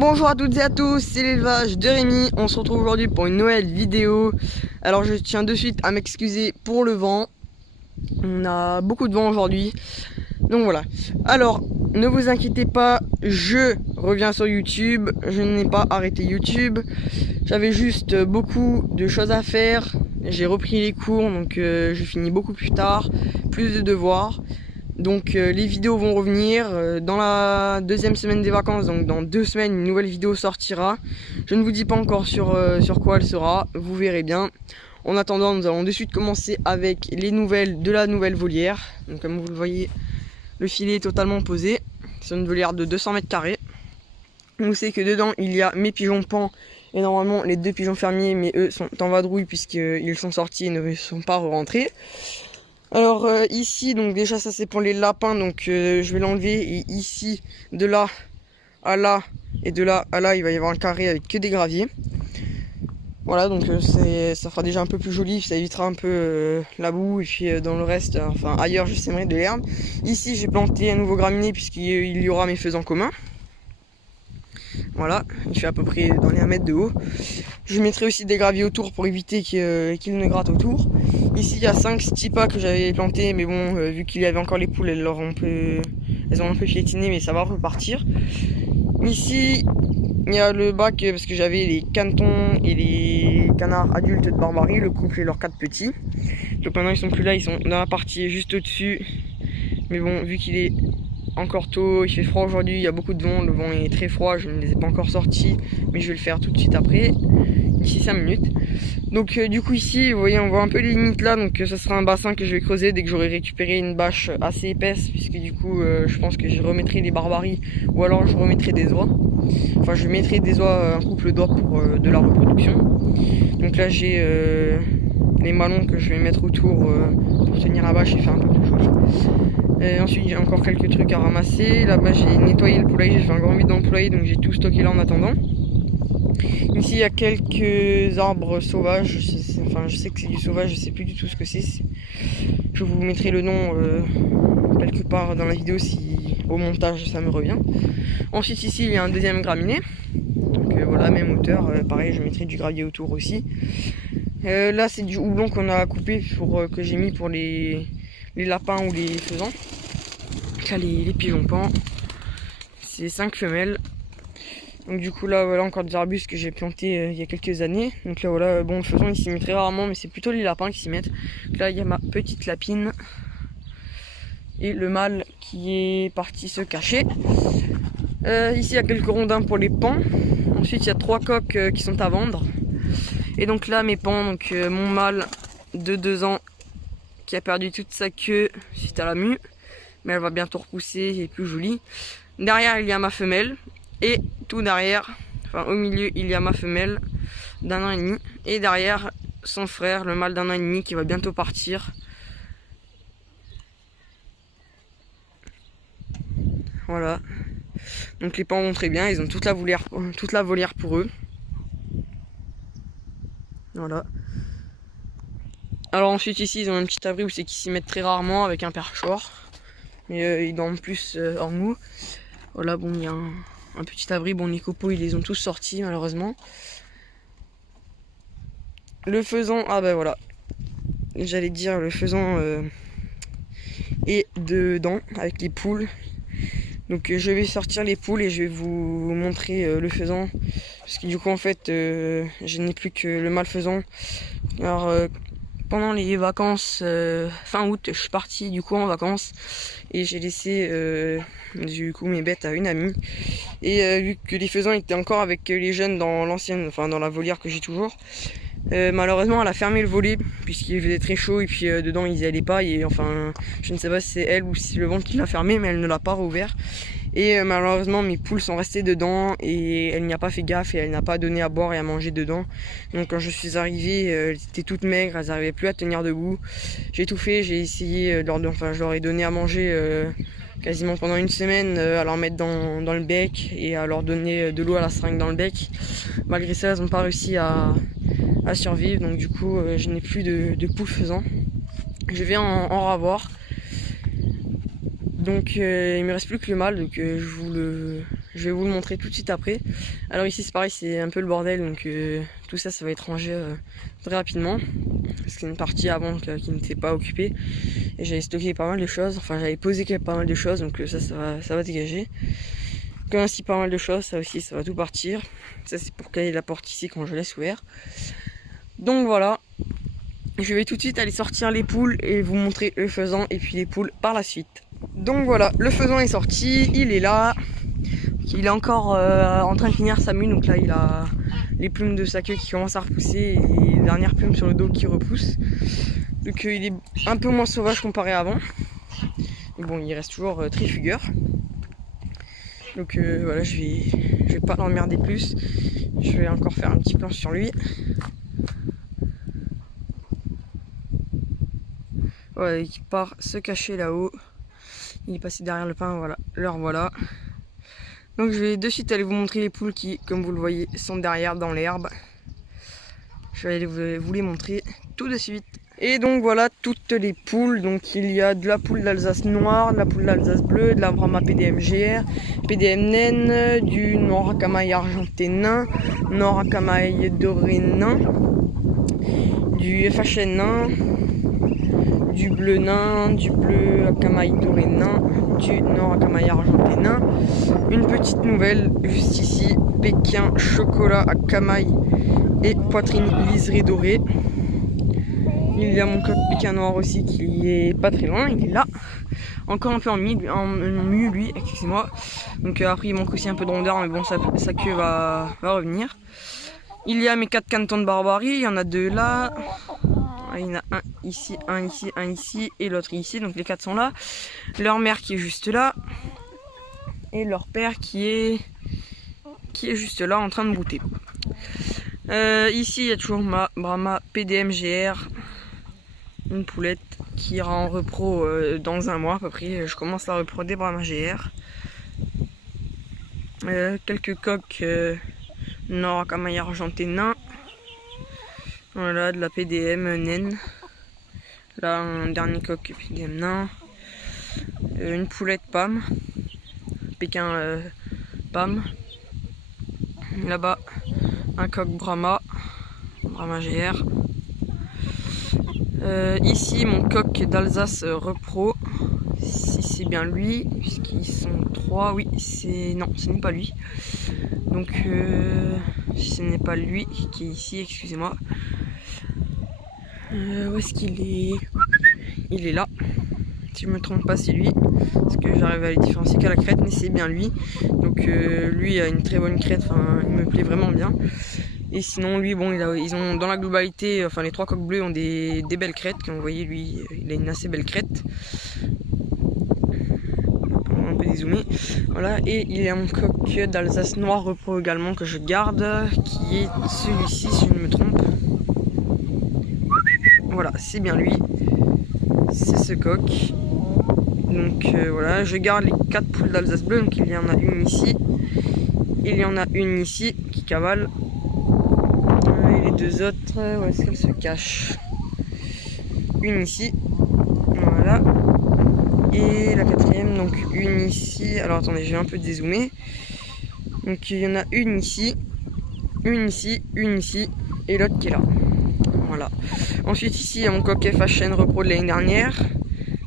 Bonjour à toutes et à tous, c'est l'élevage de Rémi. On se retrouve aujourd'hui pour une nouvelle vidéo. Alors je tiens de suite à m'excuser pour le vent. On a beaucoup de vent aujourd'hui. Donc voilà. Alors ne vous inquiétez pas, je reviens sur YouTube. Je n'ai pas arrêté YouTube. J'avais juste beaucoup de choses à faire. J'ai repris les cours, donc je finis beaucoup plus tard. Plus de devoirs. Donc les vidéos vont revenir dans la deuxième semaine des vacances, donc dans 2 semaines une nouvelle vidéo sortira. Je ne vous dis pas encore sur quoi elle sera, vous verrez bien. En attendant, nous allons de suite commencer avec les nouvelles de la nouvelle volière. Donc comme vous le voyez, le filet est totalement posé. C'est une volière de 200 mètres carrés. Vous savez que dedans il y a mes pigeons pans et normalement les 2 pigeons fermiers, mais eux sont en vadrouille puisqu'ils sont sortis et ne sont pas rentrés. Alors ici, donc déjà ça c'est pour les lapins, donc je vais l'enlever. Et ici, de là à là et de là à là, il va y avoir un carré avec que des graviers. Voilà, donc ça fera déjà un peu plus joli, ça évitera un peu la boue. Et puis dans le reste, enfin ailleurs je sèmerai de l'herbe. Ici j'ai planté un nouveau graminé puisqu'il y aura mes faisans communs. Voilà, il fait à peu près dans les 1 mètre de haut. Je mettrai aussi des graviers autour pour éviter qu'il ne gratte autour. Ici il y a 5 stipas que j'avais plantés, mais bon, vu qu'il y avait encore les poules, elles ont un peu piétiné, mais ça va repartir. Ici il y a le bac parce que j'avais les canetons et les canards adultes de Barbarie, le couple et leurs 4 petits. Donc maintenant ils sont plus là, ils sont dans la partie juste au-dessus. Mais bon, vu qu'il est encore tôt, il fait froid aujourd'hui, il y a beaucoup de vent, le vent est très froid, je ne les ai pas encore sortis, mais je vais le faire tout de suite après, d'ici 5 minutes. Donc du coup ici, vous voyez, on voit un peu les limites là, donc ça sera un bassin que je vais creuser dès que j'aurai récupéré une bâche assez épaisse, puisque du coup je pense que je remettrai des barbaries, ou alors je remettrai des oies. Enfin je mettrai des oies, un couple d'oies pour de la reproduction. Donc là j'ai les malons que je vais mettre autour pour tenir la bâche et faire un peu plus joli. Ensuite j'ai encore quelques trucs à ramasser. Là-bas j'ai nettoyé le poulailler, j'ai fait un grand vide dans le poulailler, donc j'ai tout stocké là en attendant. Ici il y a quelques arbres sauvages, je sais que c'est du sauvage, je sais plus du tout ce que c'est. Je vous mettrai le nom quelque part dans la vidéo si au montage ça me revient. Ensuite ici il y a un deuxième graminé. Donc voilà, même hauteur, pareil je mettrai du gravier autour aussi. Là c'est du houblon qu'on a coupé que j'ai mis pour les lapins ou les faisans. Là les pigeons pans. C'est 5 femelles. Donc du coup là voilà encore des arbustes que j'ai plantés il y a quelques années. Donc là voilà, bon le faisan il s'y met très rarement, mais c'est plutôt les lapins qui s'y mettent. Donc là il y a ma petite lapine et le mâle qui est parti se cacher. Ici il y a quelques rondins pour les pans. Ensuite il y a 3 coques qui sont à vendre. Et donc là mes pans, donc mon mâle de 2 ans qui a perdu toute sa queue suite à la mue, mais elle va bientôt repousser et plus jolie. Derrière il y a ma femelle. Et tout derrière, enfin au milieu, il y a ma femelle d'1 an et demi. Et derrière, son frère, le mâle d'1 an et demi qui va bientôt partir. Voilà. Donc les pans vont très bien, ils ont toute la volière pour eux. Voilà. Alors ensuite ici, ils ont un petit abri où c'est qu'ils s'y mettent très rarement avec un perchoir. Mais ils dorment plus en mou. Voilà, bon, il y a un petit abri, bon les copeaux ils les ont tous sortis malheureusement. Le faisan, ah ben voilà, j'allais dire le faisan est dedans avec les poules. Donc je vais sortir les poules et je vais vous montrer le faisan. Parce que du coup en fait je n'ai plus que le mâle faisan. Alors pendant les vacances fin août, je suis parti du coup en vacances et j'ai laissé du coup mes bêtes à une amie. Et vu que les faisans étaient encore avec les jeunes dans l'ancienne, enfin dans la volière que j'ai toujours, malheureusement elle a fermé le volet puisqu'il faisait très chaud et puis dedans ils y allaient pas. Et enfin je ne sais pas si c'est elle ou si c'est le vent qui l'a fermé, mais elle ne l'a pas rouvert. Et malheureusement mes poules sont restées dedans et elle n'y a pas fait gaffe et elle n'a pas donné à boire et à manger dedans. Donc quand je suis arrivé, elles étaient toutes maigres, elles n'arrivaient plus à tenir debout. J'ai tout fait, j'ai essayé, je leur ai donné à manger quasiment pendant 1 semaine, à leur mettre dans le bec et à leur donner de l'eau à la seringue dans le bec. Malgré ça elles n'ont pas réussi à survivre, donc du coup je n'ai plus de poules faisans. Je vais en ravoir. Donc il me reste plus que le mâle, donc je vais vous le montrer tout de suite après. Alors ici c'est pareil, c'est un peu le bordel, donc tout ça va être rangé très rapidement. Parce qu'il y a une partie avant qui n'était pas occupée. Et j'avais stocké pas mal de choses, enfin j'avais posé pas mal de choses, donc ça va dégager. Comme ainsi pas mal de choses, ça aussi ça va tout partir. Ça c'est pour caler la porte ici quand je laisse ouvert. Donc voilà. Je vais tout de suite aller sortir les poules et vous montrer le faisan et puis les poules par la suite. Donc voilà, le faisan est sorti, il est là. Il est encore en train de finir sa mue, donc là il a les plumes de sa queue qui commencent à repousser et les dernières plumes sur le dos qui repoussent. Donc il est un peu moins sauvage comparé à avant. Mais bon, il reste toujours trifugueur. Donc voilà, je vais pas l'emmerder plus. Je vais encore faire un petit plan sur lui. Voilà, il part se cacher là-haut. Il est passé derrière le pin, voilà, le revoilà. Donc je vais de suite aller vous montrer les poules qui, comme vous le voyez, sont derrière dans l'herbe. Je vais aller vous les montrer tout de suite. Et donc voilà toutes les poules. Donc il y a de la poule d'Alsace noire, de la poule d'Alsace bleue, de la Brahma PDM GR, PDM naine, du Nord Akamai argenté nain, Nord Akamai doré nain, du FHN nain, du bleu nain, du bleu Akamai doré nain, du Nord Akamai argenté nain. Une petite nouvelle juste ici, Pékin chocolat Akamai et poitrine liserée dorée. Il y a mon coq Pékin noir aussi qui est pas très loin, il est là. Encore un peu en mue lui, excusez-moi. Donc après il manque aussi un peu de rondeur, mais bon sa queue va revenir. Il y a mes 4 cantons de barbarie, il y en a 2 là. Il y en a un ici, un ici et l'autre ici, donc les 4 sont là. Leur mère qui est juste là. Et leur père qui est juste là en train de brouter. Ici il y a toujours ma Brahma PDM GR. Une poulette qui ira en repro dans un mois à peu près. Je commence la repro des Brahma GR. Quelques coques Nord Akamai argenté nain. Voilà, de la PDM naine. Là, un dernier coq PDM nain. Une poulette PAM. Pékin PAM. Là-bas, un coq Brahma GR. Ici, mon coq d'Alsace repro. Si c'est bien lui, puisqu'ils sont 3. Oui, non, ce n'est pas lui. Donc, si ce n'est pas lui qui est ici, excusez-moi. Où est-ce qu'il est? Il est là. Si je me trompe pas, c'est lui. Parce que j'arrive à les différencier qu'à la crête, mais c'est bien lui. Donc, lui a une très bonne crête. Enfin, il me plaît vraiment bien. Et sinon, lui, bon, ils ont dans la globalité, enfin, les 3 coqs bleus ont des belles crêtes. Comme vous voyez, lui, il a une assez belle crête. Un peu dézoomé. Voilà, et il y a mon coq d'Alsace noir repro également que je garde, qui est celui-ci, si je ne me trompe. Voilà, c'est bien lui. C'est ce coq. Donc voilà, je garde les 4 poules d'Alsace bleu. Donc il y en a une ici. Il y en a une ici qui cavale. Et les 2 autres, où est-ce qu'elles se cachent? Une ici. Voilà. Et la 4e, donc une ici. Alors attendez, je vais un peu dézoomer. Donc il y en a une ici. Une ici, une ici. Et l'autre qui est là. Voilà. Ensuite ici, il y a mon coq FHN repro de l'année dernière.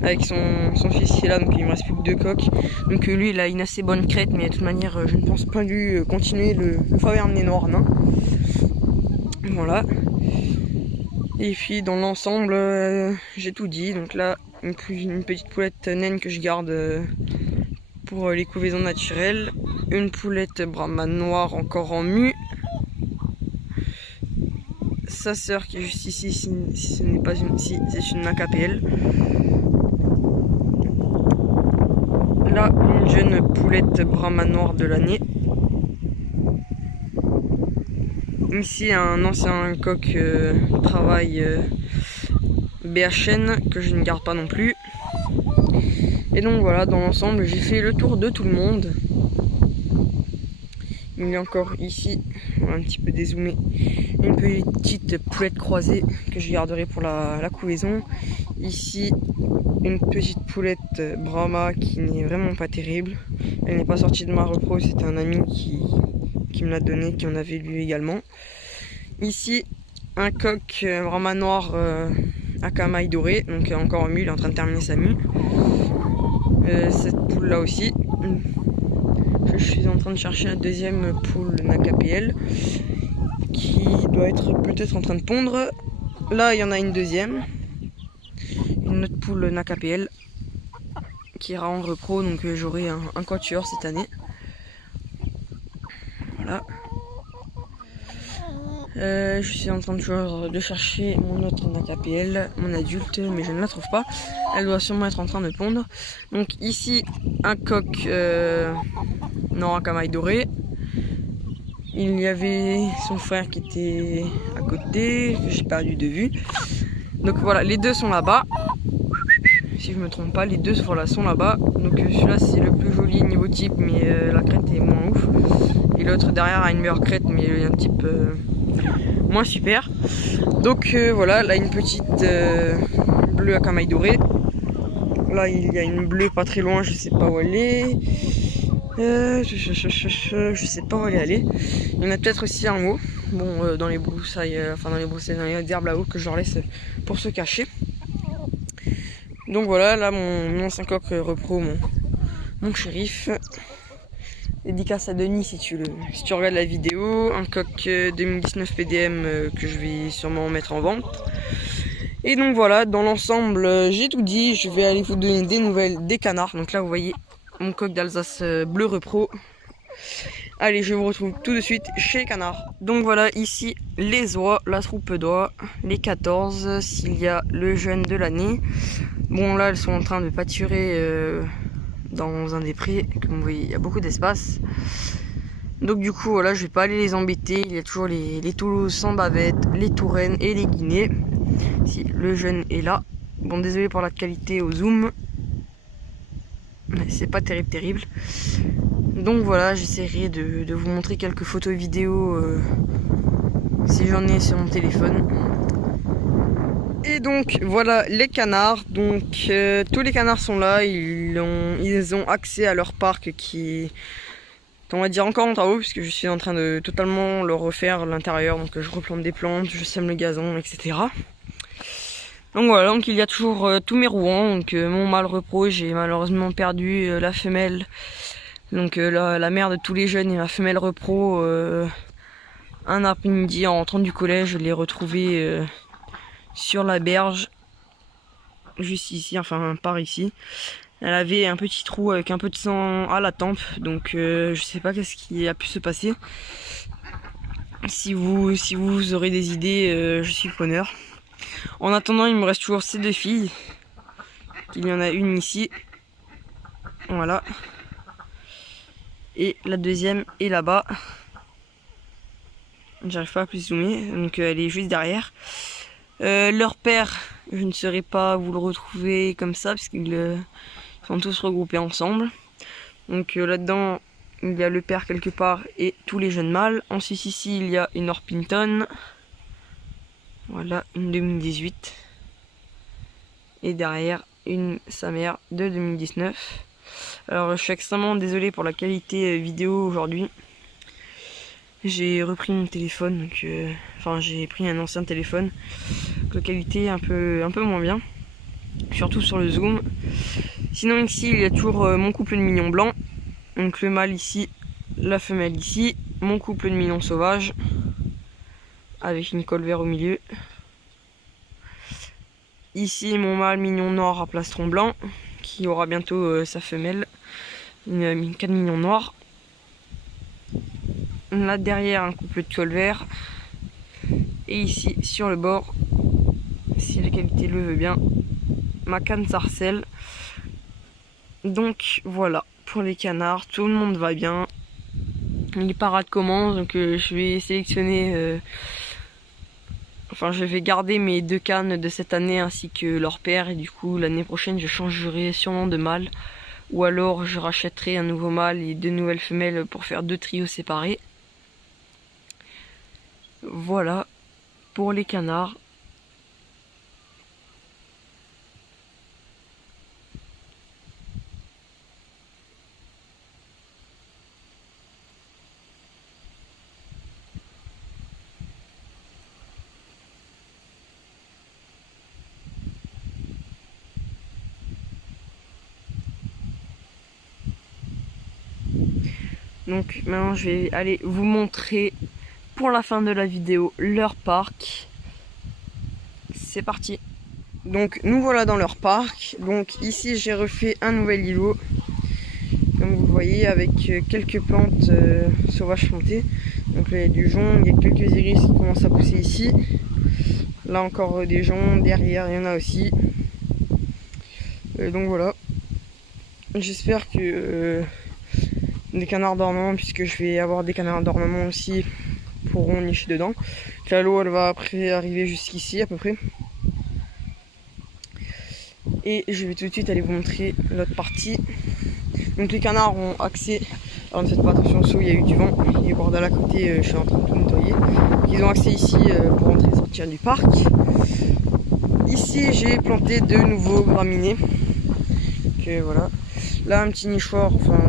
Avec son fils qui est là, donc il me reste plus que 2 coqs. Donc lui il a une assez bonne crête, mais de toute manière je ne pense pas lui continuer le Favernet noir nain. Voilà. Et puis dans l'ensemble j'ai tout dit. Donc là une petite poulette naine que je garde pour les couvaisons naturelles. Une poulette Brahma noire encore en mue. Sa sœur qui est juste ici, si ce n'est pas une, si c'est une AKPL. Là, une jeune poulette Brahma noire de l'année. Ici, un ancien coq travail BHN que je ne garde pas non plus. Et donc voilà, dans l'ensemble, j'ai fait le tour de tout le monde. Il y a encore ici, un petit peu dézoomé, une petite poulette croisée que je garderai pour la couvaison. Ici, une petite poulette Brahma qui n'est vraiment pas terrible. Elle n'est pas sortie de ma repro, c'est un ami qui me l'a donné, qui en avait lui également. Ici, un coq Brahma noir à camaille dorée, donc encore en mue, il est en train de terminer sa mue. Cette poule là aussi. Je suis en train de chercher la deuxième poule NAKPL qui doit être peut-être en train de pondre. Là, il y en a une deuxième, une autre poule NAKPL qui ira en repro, donc j'aurai un quatuor cette année. Voilà. Je suis en train de chercher mon autre NAKPL, mon adulte, mais je ne la trouve pas. Elle doit sûrement être en train de pondre. Donc ici, un coq noir à camaille dorée. Il y avait son frère qui était à côté, que j'ai perdu de vue. Donc voilà, les deux sont là-bas. Si je me trompe pas, les deux sont là-bas. Donc celui-là c'est le plus joli niveau type, mais la crête est moins ouf. Et l'autre derrière a une meilleure crête, mais un type moins super. Donc voilà, là une petite bleue à camaille dorée. Là il y a une bleue pas très loin, je sais pas où elle est. Je sais pas où elle est allée. Il y en a peut-être aussi en haut. Bon, dans les broussailles, dans les herbes là-haut que je leur laisse pour se cacher. Donc voilà, là mon ancien coq repro, mon shérif. Dédicace à Denis si tu regardes la vidéo. Un coq 2019 PDM que je vais sûrement mettre en vente. Et donc voilà, dans l'ensemble, j'ai tout dit. Je vais aller vous donner des nouvelles des canards. Donc là, vous voyez mon coq d'Alsace bleu repro. Allez, je vous retrouve tout de suite chez les canards. Donc voilà, ici les oies, la troupe d'oies, les 14, s'il y a le jeune de l'année. Bon là, elles sont en train de pâturer dans un des prés. Comme vous voyez, il y a beaucoup d'espace. Donc du coup, voilà, je vais pas aller les embêter. Il y a toujours les Toulouse sans bavette, les Touraine et les Guinées. Si le jeune est là. Bon, désolé pour la qualité au zoom. Mais c'est pas terrible. Donc voilà, j'essaierai de vous montrer quelques photos et vidéos si j'en ai sur mon téléphone. Et donc voilà les canards. Donc tous les canards sont là. Ils ont accès à leur parc qui est, on va dire, encore en travaux, puisque je suis en train de totalement leur refaire l'intérieur. Donc je replante des plantes, je sème le gazon, etc. Donc voilà, donc il y a toujours tous mes rouans. Donc mon mâle repro, j'ai malheureusement perdu la femelle. Donc la mère de tous les jeunes et ma femelle repro, un après-midi en rentrant du collège, je l'ai retrouvée sur la berge, juste ici, enfin par ici. Elle avait un petit trou avec un peu de sang à la tempe, donc je sais pas qu'est-ce qui a pu se passer. Si vous aurez des idées, je suis preneur. En attendant, il me reste toujours ces deux filles. Il y en a une ici. Voilà. Et la deuxième est là-bas. J'arrive pas à plus zoomer. Donc elle est juste derrière. Leur père, je ne saurais pas vous le retrouver comme ça, parce qu'ils sont tous regroupés ensemble. Donc là-dedans, il y a le père quelque part et tous les jeunes mâles. Ensuite ici, il y a une Orpington. Voilà, une 2018. Et derrière, sa mère de 2019. Alors je suis extrêmement désolé pour la qualité vidéo aujourd'hui. J'ai repris mon téléphone, donc enfin j'ai pris un ancien téléphone. Donc la qualité est un peu moins bien. Surtout sur le zoom. Sinon ici il y a toujours mon couple de mignons blancs. Donc le mâle ici, la femelle ici, mon couple de mignons sauvages. Avec une colle vert au milieu. Ici mon mâle mignon noir à plastron blanc, qui aura bientôt sa femelle, une 4 mignons noirs. Là derrière un couple de colle vert. Et ici sur le bord, si la qualité le veut bien, ma canne sarcelle. Donc voilà, pour les canards, tout le monde va bien. Les parades commencent, donc je vais sélectionner... Enfin, je vais garder mes deux cannes de cette année ainsi que leur père, et du coup l'année prochaine je changerai sûrement de mâle, ou alors je rachèterai un nouveau mâle et deux nouvelles femelles pour faire deux trios séparés. Voilà pour les canards. Donc maintenant je vais aller vous montrer pour la fin de la vidéo leur parc. C'est parti. Donc nous voilà dans leur parc. Donc ici j'ai refait un nouvel îlot, comme vous voyez, avec quelques plantes sauvages plantées. Donc là il y a du jonc, il y a quelques iris qui commencent à pousser ici. Là encore des joncs, derrière il y en a aussi. Donc voilà. J'espère que des canards d'ornement, puisque je vais avoir des canards d'ornement aussi, pourront nicher dedans. La l'eau elle va après arriver jusqu'ici à peu près. Et je vais tout de suite aller vous montrer l'autre partie. Donc les canards ont accès, alors ne faites pas attention au saut, il y a eu du vent, et bordel à côté, je suis en train de tout nettoyer. Ils ont accès ici pour entrer et sortir du parc. Ici j'ai planté de nouveaux graminées. Donc voilà. Là un petit nichoir, enfin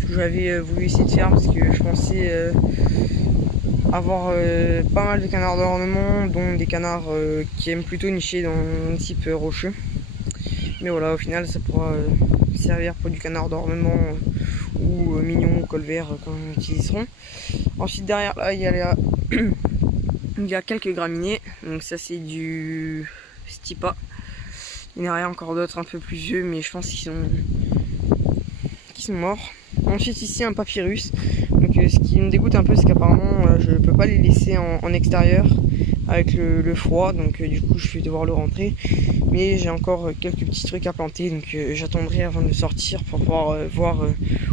ce que j'avais voulu essayer de faire parce que je pensais avoir pas mal de canards d'ornement, dont des canards qui aiment plutôt nicher dans un type rocheux. Mais voilà, au final ça pourra servir pour du canard d'ornement ou mignon ou colvert quand ils utiliseront. Ensuite derrière là il y a quelques graminées, donc ça c'est du stipa. Il y en a encore d'autres un peu plus vieux, mais je pense qu'ils sont morts. Ensuite ici un papyrus. Donc ce qui me dégoûte un peu, c'est qu'apparemment je ne peux pas les laisser en extérieur avec le froid, donc du coup je vais devoir le rentrer. Mais j'ai encore quelques petits trucs à planter, donc j'attendrai avant de sortir pour pouvoir voir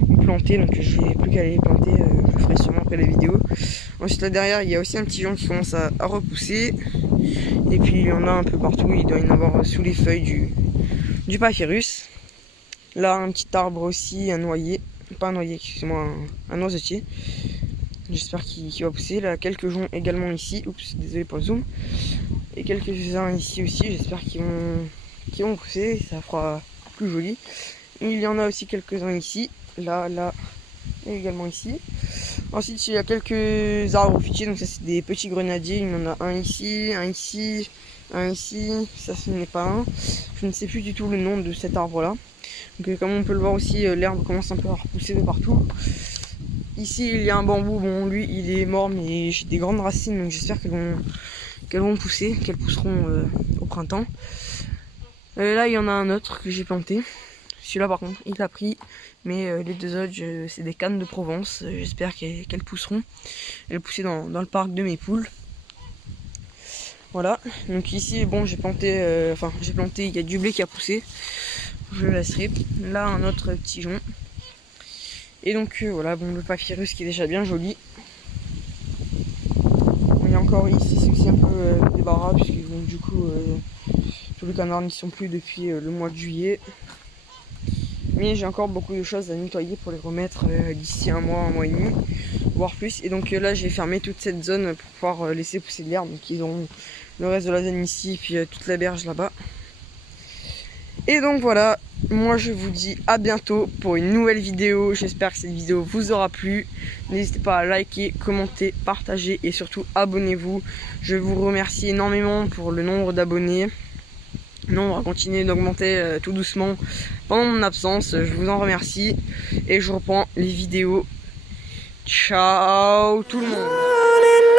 où planter. Donc je n'ai plus qu'à les planter, je le ferai sûrement après la vidéo. Ensuite là derrière il y a aussi un petit jonc qui commence à repousser. Et puis il y en a un peu partout, il doit y en avoir sous les feuilles du papyrus. Là un petit arbre aussi, un noyer, pas un noyer, excusez-moi, un noisetier. J'espère qu'il va pousser. Là quelques joncs également ici, oups désolé pour le zoom. Et quelques-uns ici aussi, j'espère qu'ils vont pousser, ça fera plus joli. Il y en a aussi quelques-uns ici, là et également ici. Ensuite il y a quelques arbres fruitiers, donc ça c'est des petits grenadiers, il y en a un ici, un ici, un ici, ça ce n'est pas un. Je ne sais plus du tout le nom de cet arbre là. Donc comme on peut le voir aussi, l'herbe commence un peu à repousser de partout. Ici il y a un bambou, bon lui il est mort mais j'ai des grandes racines, donc j'espère qu'elles vont pousser, qu'elles pousseront au printemps. Là il y en a un autre que j'ai planté. Celui-là par contre il a pris, mais les deux autres c'est des cannes de Provence. J'espère qu'elles pousseront. Elles poussaient dans le parc de mes poules. Voilà, donc ici bon j'ai planté, il y a du blé qui a poussé. Je le laisserai. Là un autre petit jonc. Et donc voilà, bon le papyrus qui est déjà bien joli. Il y a encore ici c'est aussi un peu débarras puisque donc, du coup tous les canards n'y sont plus depuis le mois de juillet. Mais j'ai encore beaucoup de choses à nettoyer pour les remettre d'ici un mois et demi, voire plus. Et donc là j'ai fermé toute cette zone pour pouvoir laisser pousser de l'herbe. Donc ils ont le reste de la zone ici, puis toute la berge là-bas. Et donc voilà, moi je vous dis à bientôt pour une nouvelle vidéo. J'espère que cette vidéo vous aura plu. N'hésitez pas à liker, commenter, partager et surtout abonnez-vous. Je vous remercie énormément pour le nombre d'abonnés. Non, on va continuer d'augmenter tout doucement pendant mon absence. Je vous en remercie et je reprends les vidéos. Ciao tout le monde.